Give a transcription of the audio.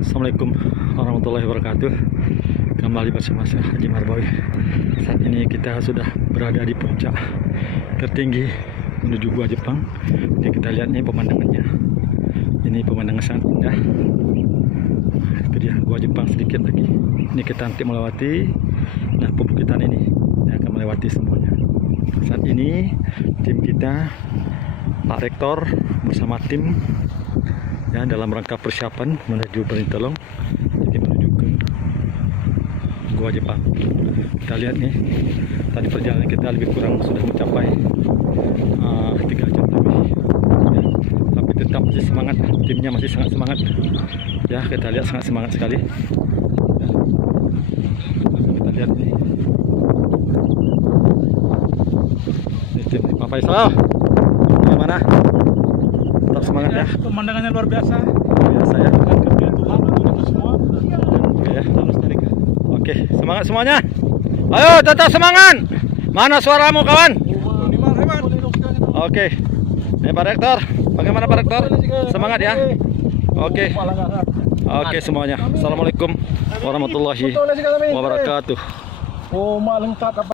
Assalamualaikum warahmatullahi wabarakatuh. Kembali bersama saya Haji Marboy. Saat ini kita sudah berada di puncak tertinggi menuju Gua Jepang. Jadi kita lihat nih pemandangannya. Ini pemandangan sangat indah. Itu dia Gua Jepang sedikit lagi. Ini kita nanti melewati. Nah, perbukitan ini akan melewati semuanya. Saat ini tim kita, Pak Rektor bersama tim ya dalam rangka persiapan menuju Berintelong, jadi menuju ke Gua Jepang. Kita lihat nih, tadi perjalanan kita lebih kurang sudah mencapai 3 jam lebih ya, tapi tetap masih semangat, timnya masih sangat semangat ya. Kita lihat sangat semangat sekali ya. Kita lihat nih, ini tim Pak Faisal bagaimana? Tetap semangat ya. Pemandangannya luar biasa. Biasa ya. Kemudian Tuhan untuk kita semua. Oke ya. Oke, semangat semuanya. Ayo tetap semangat. Mana suaramu kawan? Oke. Ini Pak Rektor. Bagaimana Pak Rektor? Semangat ya. Oke. Oke semuanya. Assalamualaikum warahmatullahi wabarakatuh. Oh, lengkap apa?